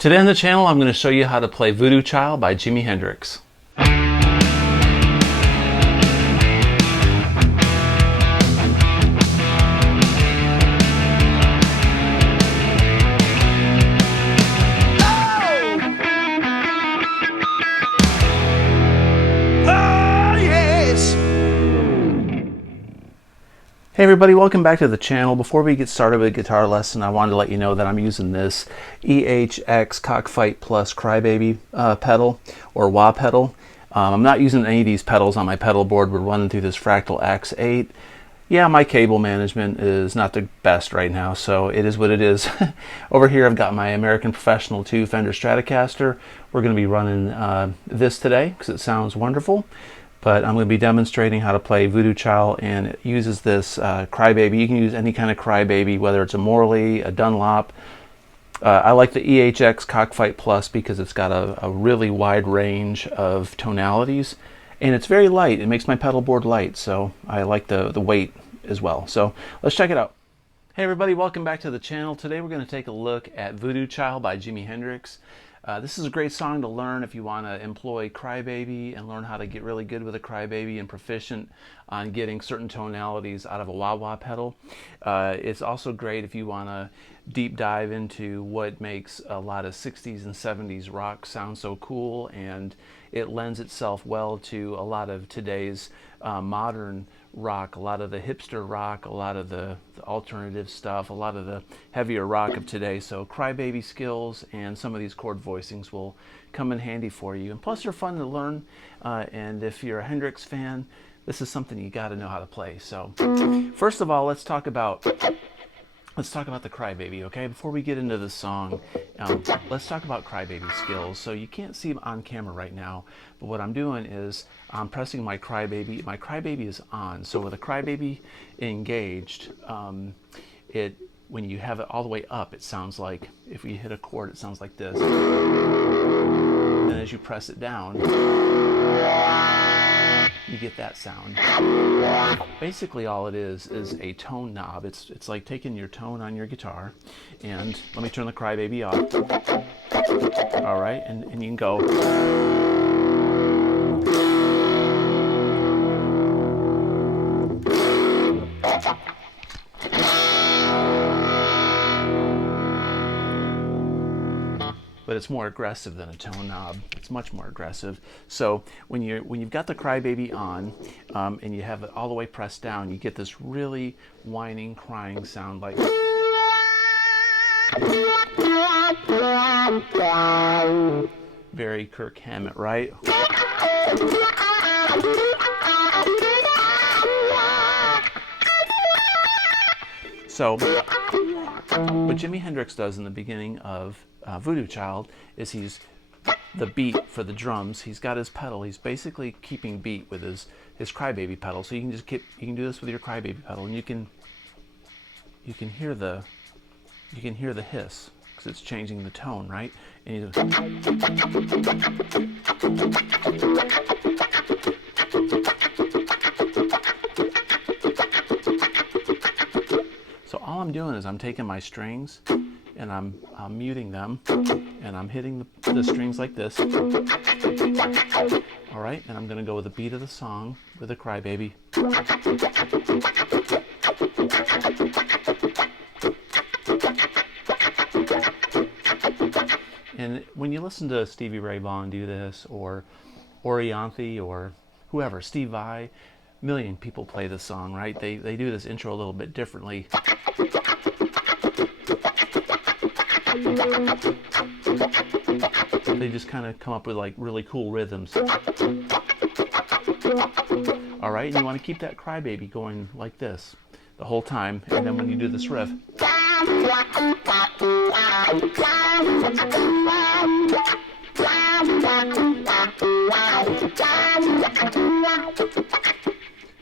Today on the channel, I'm going to show you how to play Voodoo Child by Jimi Hendrix. Hey everybody, welcome back to the channel. Before we get started with a guitar lesson, I wanted to let you know that I'm using this EHX Cockfight Plus Crybaby pedal, or wah pedal. I'm not using any of these pedals on my pedal board. We're running through this Fractal X8. Yeah, my cable management is not the best right now, so it is what it is. Over here I've got my American Professional 2 Fender Stratocaster. We're going to be running this today because it sounds wonderful. But I'm going to be demonstrating how to play Voodoo Child, and it uses this Crybaby. You can use any kind of Crybaby, whether it's a Morley, a Dunlop. I like the EHX Cockfight Plus because it's got a really wide range of tonalities, and it's very light. It makes my pedal board light, so I like the weight as well. So let's check it out. Hey everybody, welcome back to the channel. Today we're going to take a look at Voodoo Child by Jimi Hendrix. This is a great song to learn if you want to employ Crybaby and learn how to get really good with a Crybaby and proficient on getting certain tonalities out of a wah-wah pedal. It's also great if you want to deep dive into what makes a lot of 60s and 70s rock sound so cool, and it lends itself well to a lot of today's modern rock, a lot of the hipster rock, a lot of the alternative stuff, a lot of the heavier rock of today. So Crybaby Skills and some of these chord voicings will come in handy for you. And plus they're fun to learn, and if you're a Hendrix fan, this is something you got to know how to play. So first of all, let's talk about the Crybaby, okay? Before we get into the song, let's talk about Crybaby Skills. So you can't see them on camera right now, but what I'm doing is I'm pressing my Crybaby. My Crybaby is on. So with a Crybaby engaged, when you have it all the way up, it sounds like, if you hit a chord, it sounds like this. Then as you press it down, you get that sound. Basically all it is a tone knob. It's like taking your tone on your guitar, and let me turn the Crybaby off. All right, and you can go. But it's more aggressive than a tone knob. It's much more aggressive. So when you've got the Crybaby on, and you have it all the way pressed down, you get this really whining, crying sound, like very Kirk Hammett, right? So what Jimi Hendrix does in the beginning of Voodoo Child is the beat for the drums. He's got his pedal. He's basically keeping beat with his Crybaby pedal. So you can you can do this with your Crybaby pedal, and you can hear the hiss because it's changing the tone, right? And so all I'm doing is I'm taking my strings and I'm muting them, and I'm hitting the strings like this. All right, and I'm going to go with the beat of the song with a Crybaby. And when you listen to Stevie Ray Vaughan do this, or Orianthi, or whoever, Steve Vai, a million people play this song, right? They do this intro a little bit differently. They just kind of come up with like really cool rhythms. All right, and you want to keep that Crybaby going like this the whole time, and then when you do this riff,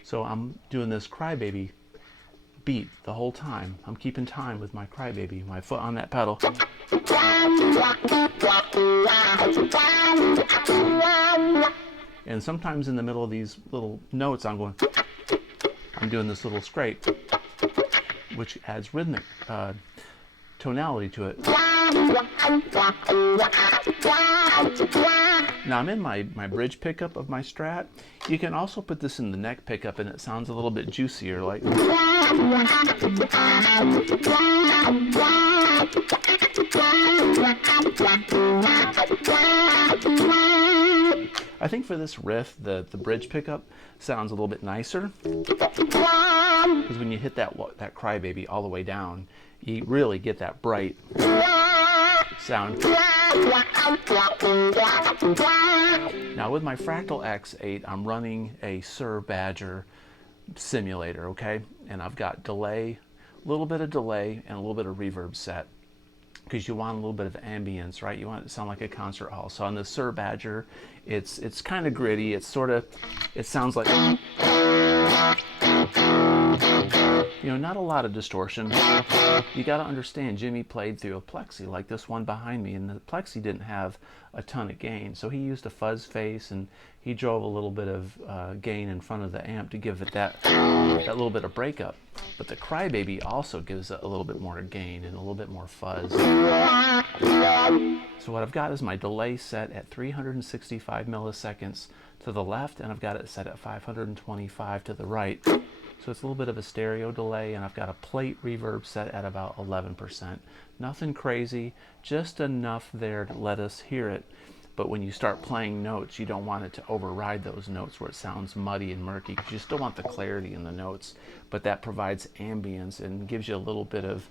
so I'm doing this Crybaby beat the whole time. I'm keeping time with my Crybaby, my foot on that pedal. And sometimes in the middle of these little notes, I'm doing this little scrape, which adds rhythmic tonality to it. Now I'm in my bridge pickup of my Strat. You can also put this in the neck pickup and it sounds a little bit juicier, like. I think for this riff, the bridge pickup sounds a little bit nicer, because when you hit that Crybaby all the way down, you really get that bright sound. Now with my Fractal X8, I'm running a Sir Badger simulator, okay? And I've got delay, a little bit of delay, and a little bit of reverb set, because you want a little bit of ambience, right? You want it to sound like a concert hall. So on the Sir Badger, it's kind of gritty. It sounds like, you know, not a lot of distortion. You got to understand, Jimmy played through a plexi like this one behind me, and the plexi didn't have a ton of gain. So he used a fuzz face, and he drove a little bit of gain in front of the amp to give it that little bit of breakup. But the Crybaby also gives it a little bit more gain and a little bit more fuzz. So what I've got is my delay set at 365 milliseconds to the left, and I've got it set at 525 to the right. So it's a little bit of a stereo delay, and I've got a plate reverb set at about 11%. Nothing crazy, just enough there to let us hear it. But when you start playing notes, you don't want it to override those notes where it sounds muddy and murky, because you still want the clarity in the notes. But that provides ambience and gives you a little bit of,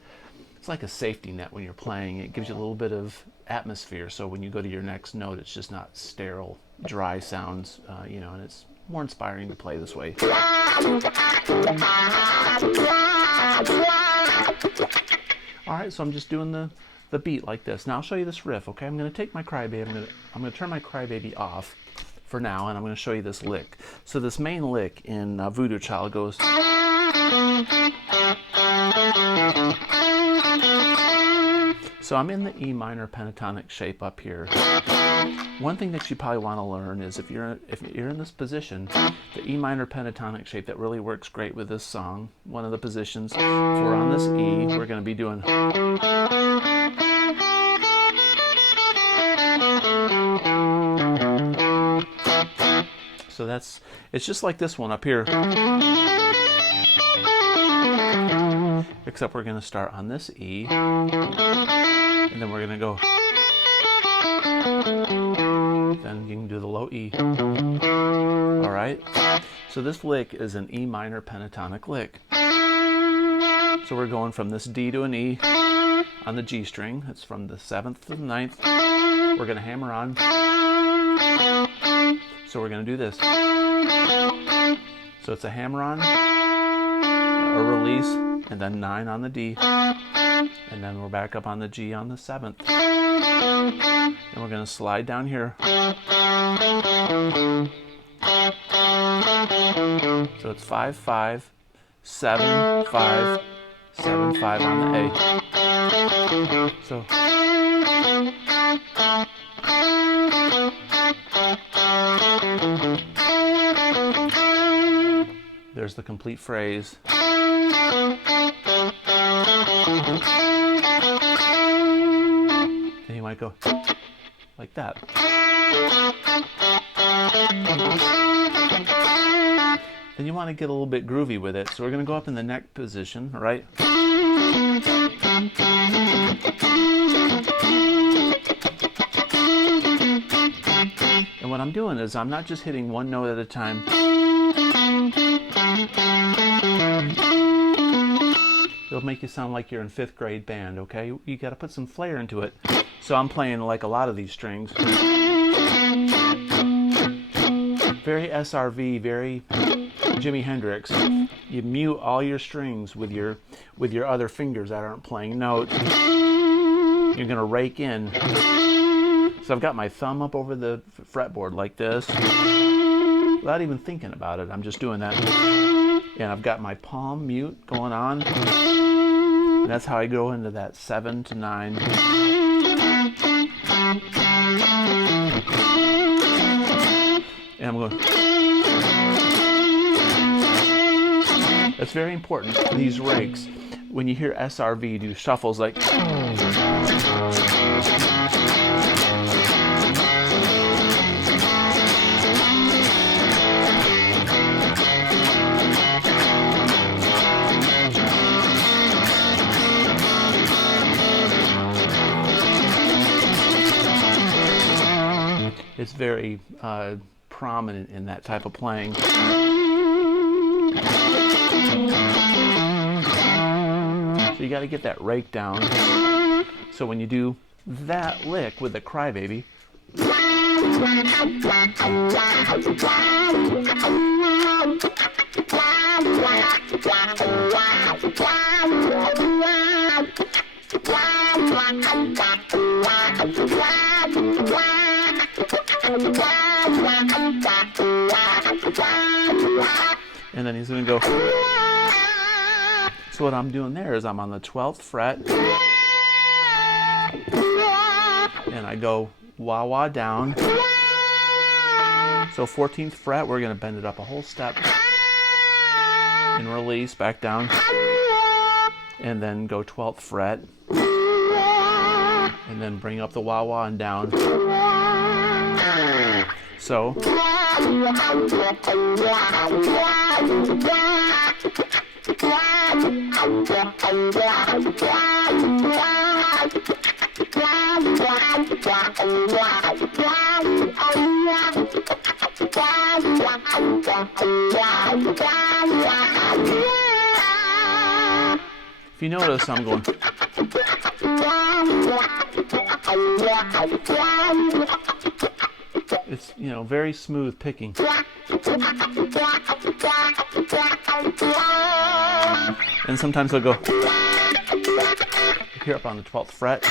it's like a safety net when you're playing. It gives you a little bit of atmosphere, so when you go to your next note, it's just not sterile, dry sounds, you know, and it's more inspiring to play this way. Alright, so I'm just doing the beat like this. Now I'll show you this riff, okay? I'm going to take my Crybaby, I'm going to turn my Crybaby off for now, and I'm going to show you this lick. So this main lick in Voodoo Child goes. So I'm in the E minor pentatonic shape up here. One thing that you probably want to learn is if you're in this position, the E minor pentatonic shape that really works great with this song, one of the positions, if we're on this E, we're going to be doing. So it's just like this one up here. Except we're going to start on this E, and then we're going to go. Then you can do the low E. All right? So this lick is an E minor pentatonic lick. So we're going from this D to an E on the G string. It's from the 7th to the 9th. We're going to hammer on. So we're going to do this. So it's a hammer on, a release, and then 9 on the D. And then we're back up on the G on the 7th. And we're going to slide down here. So it's 5, 5, 7, 5, 7, 5 on the A. So there's the complete phrase. Then you might go like that. Then you want to get a little bit groovy with it. So we're going to go up in the neck position, right? And what I'm doing is I'm not just hitting one note at a time. It'll make you sound like you're in 5th grade band, okay? You got to put some flair into it. So I'm playing like a lot of these strings. Very SRV, very Jimi Hendrix. You mute all your strings with your other fingers that aren't playing notes. You're gonna rake in. So I've got my thumb up over the fretboard like this, without even thinking about it. I'm just doing that. And I've got my palm mute going on. And that's how I go into that 7 to 9. And I'm going. That's very important, these rakes. When you hear SRV do shuffles like. It's very prominent in that type of playing. So you got to get that rake down. So when you do that lick with the Crybaby, and then he's going to go. So what I'm doing there is I'm on the 12th fret, and I go wah wah down. So 14th fret, we're going to bend it up a whole step and release back down, and then go 12th fret, and then bring up the wah wah and down. So if you notice, I'm going. It's, you know, very smooth picking. And sometimes I'll go here up on the 12th fret,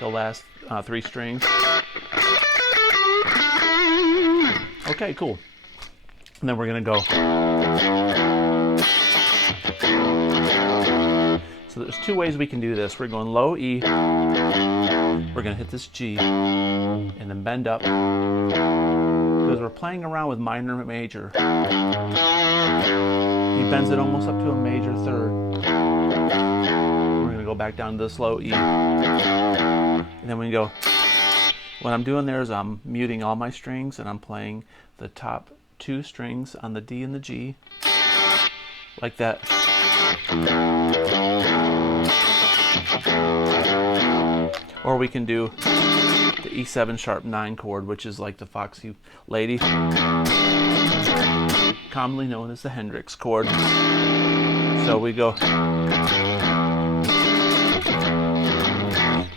the last 3 strings. Okay, cool. And then we're going to go. So there's 2 ways we can do this. We're going low E. We're going to hit this G and then bend up, because we're playing around with minor and major. He bends it almost up to a major 3rd. We're going to go back down to this low E. And then we go. What I'm doing there is I'm muting all my strings, and I'm playing the top 2 strings on the D and the G, like that. Or we can do the E7 sharp 9 chord, which is like the Foxy Lady, commonly known as the Hendrix chord. So we go.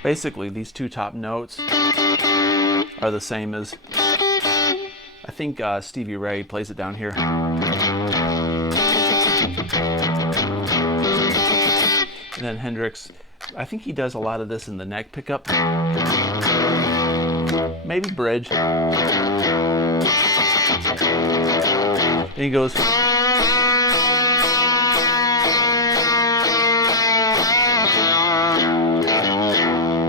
Basically, these 2 top notes are the same as, I think Stevie Ray plays it down here. And then Hendrix, I think he does a lot of this in the neck pickup. Maybe bridge. Then he goes.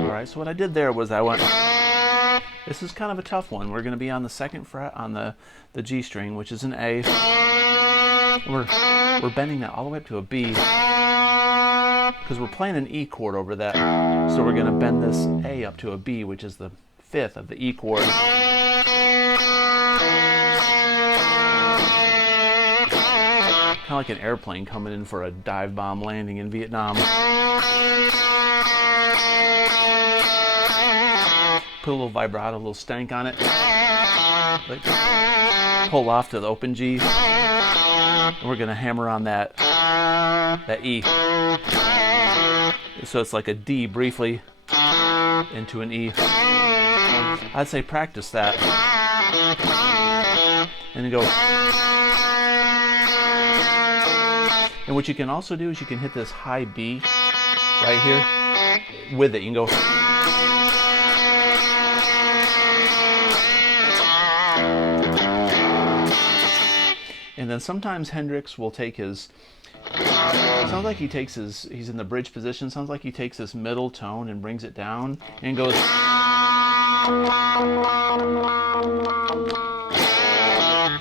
Alright, so what I did there was I went. This is kind of a tough one. We're going to be on the 2nd fret on the G string, which is an A. We're bending that all the way up to a B, because we're playing an E chord over that. So we're going to bend this A up to a B, which is the 5th of the E chord. Kind of like an airplane coming in for a dive bomb landing in Vietnam. Put a little vibrato, a little stank on it. Like, pull off to the open G. And we're going to hammer on that E. So it's like a D briefly into an E. I'd say practice that. And then go. And what you can also do is you can hit this high B right here with it. You can go. And then sometimes Hendrix will take his, sounds like he takes his, he's in the bridge position, sounds like he takes this middle tone and brings it down and goes.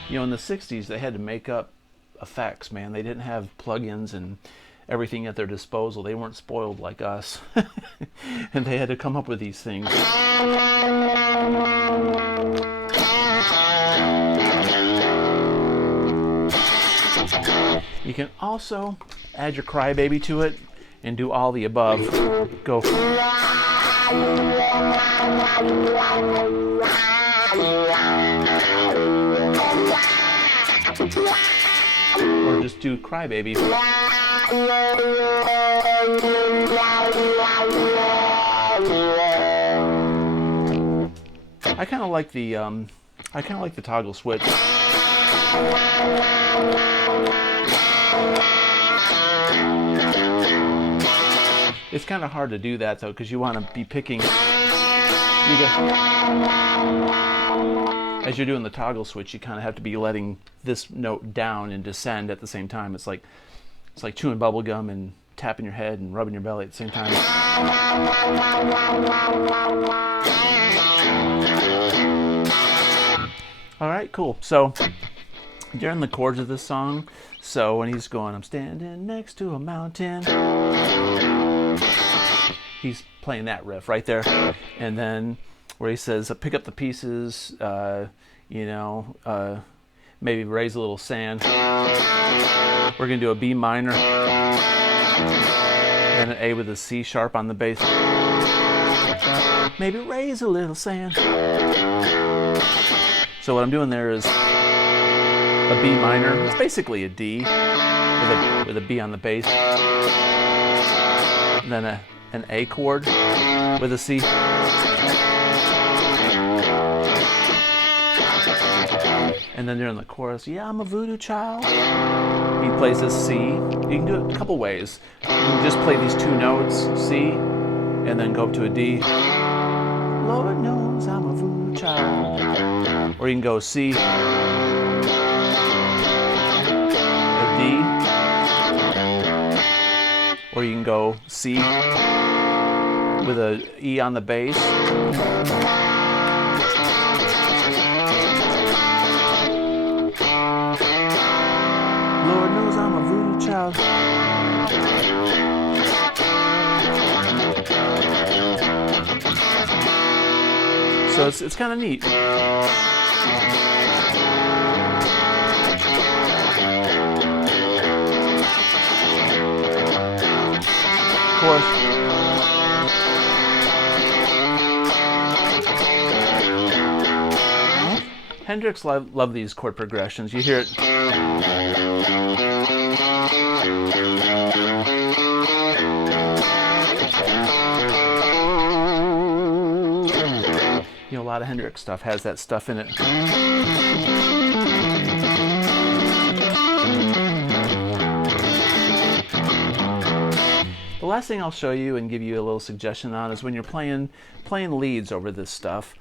You know, in the 60s they had to make up effects, man. They didn't have plugins and everything at their disposal. They weren't spoiled like us. And they had to come up with these things. You can also add your Crybaby to it and do all the above. Go. Or just do Crybaby. I kind of like the toggle switch. It's kind of hard to do that though, because you want to be picking. As you're doing the toggle switch, you kind of have to be letting this note down and descend at the same time. It's like chewing bubble gum and tapping your head and rubbing your belly at the same time. All right, cool. So during the chords of this song, so when he's going, I'm standing next to a mountain, he's playing that riff right there. And then where he says, pick up the pieces, maybe raise a little sand. We're going to do a B minor, then an A with a C sharp on the bass. Maybe raise a little sand. So what I'm doing there is a B minor. It's basically a D with a B on the bass. And then an A chord with a C. And then during the chorus, yeah, I'm a voodoo child. He plays a C. You can do it a couple ways. You can just play these two notes, C, and then go up to a D. Lord knows I'm a voodoo child. Or you can go C, a D, or you can go C with a E on the bass. Lord knows I'm a voodoo child. So it's kind of neat. Of course, Hendrix loved these chord progressions. You hear it. A lot of Hendrix stuff has that stuff in it. The last thing I'll show you and give you a little suggestion on is when you're playing leads over this stuff.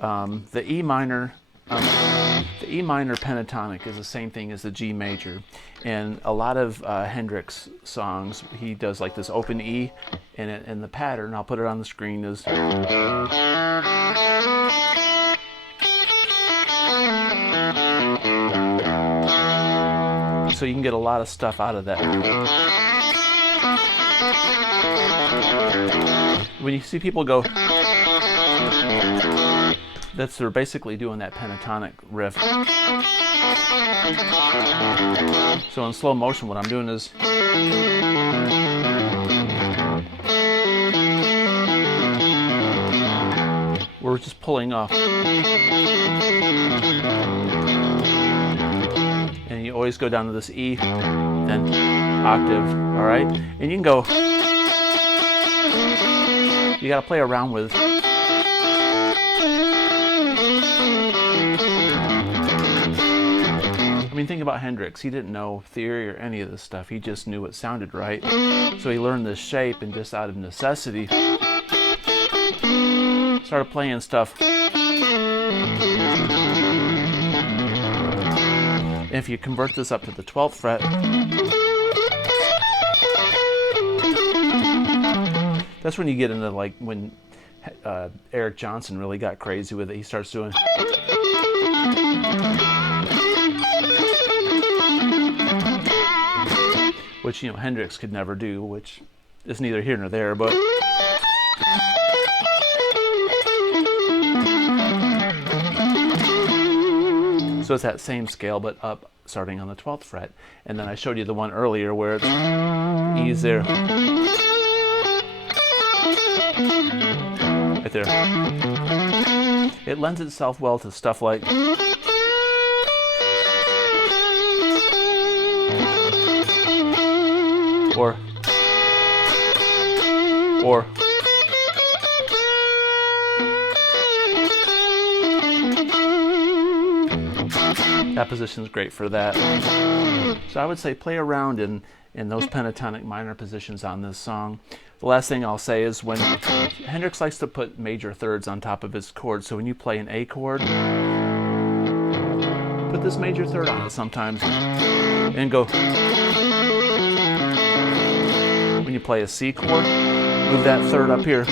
The E minor pentatonic is the same thing as the G major, and a lot of Hendrix songs he does like this open E, and the pattern, I'll put it on the screen, is so you can get a lot of stuff out of that. When you see people go, they're basically doing that pentatonic riff. So in slow motion, what I'm doing is we're just pulling off. And you always go down to this E, then octave, all right? And you can go, you gotta play around with. I mean, think about Hendrix. He didn't know theory or any of this stuff. He just knew what sounded right. So he learned this shape and just out of necessity started playing stuff. And if you convert this up to the 12th fret, that's when you get into like when Eric Johnson really got crazy with it. He starts doing. Which, Hendrix could never do, which is neither here nor there, but so it's that same scale, but up, starting on the 12th fret. And then I showed you the one earlier where it's E's there. right there. It lends itself well to stuff like or that position is great for that. So I would say play around in those pentatonic minor positions on this song. The last thing I'll say is when Hendrix likes to put major thirds on top of his chords, so when you play an A chord, put this major third on it sometimes and go. When you play a C chord, move that third up here.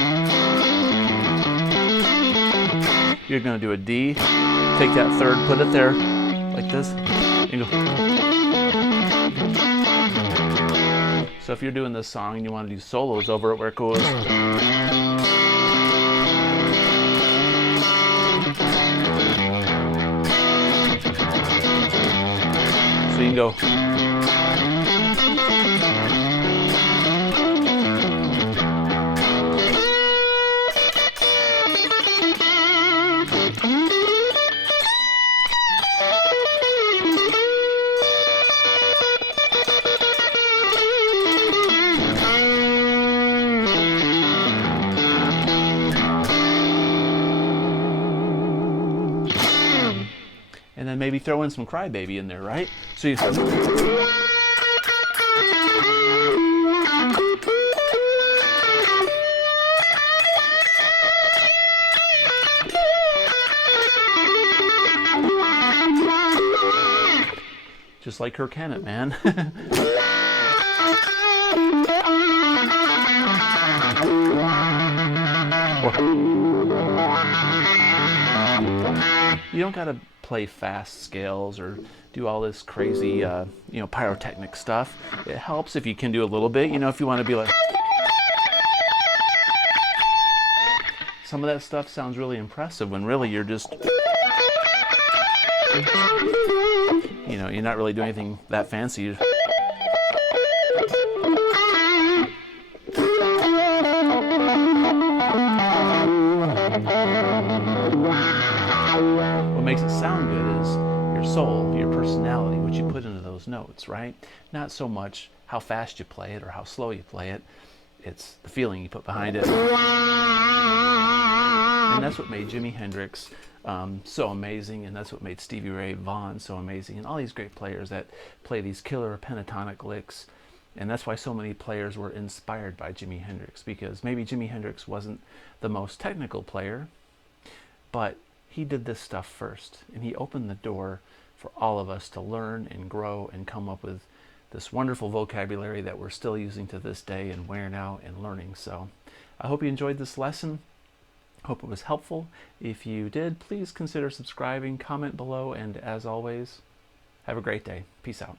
You're going to do a D, take that third, put it there like this, and go. So if you're doing this song and you want to do solos over it where it goes, so you can go. And then maybe throw in some Crybaby in there, right? So you just like Kirk Hammett, man. You don't gotta play fast scales or do all this crazy, pyrotechnic stuff. It helps if you can do a little bit. If you want to be like, some of that stuff sounds really impressive when really you're just, you're not really doing anything that fancy. What makes it sound good is your soul, your personality, what you put into those notes, right? Not so much how fast you play it or how slow you play it. It's the feeling you put behind it. And that's what made Jimi Hendrix so amazing, and that's what made Stevie Ray Vaughan so amazing, and all these great players that play these killer pentatonic licks. And that's why so many players were inspired by Jimi Hendrix, because maybe Jimi Hendrix wasn't the most technical player, but he did this stuff first, and he opened the door for all of us to learn and grow and come up with this wonderful vocabulary that we're still using to this day and wearing out and learning. So I hope you enjoyed this lesson. Hope it was helpful. If you did, please consider subscribing, comment below, and as always, have a great day. Peace out.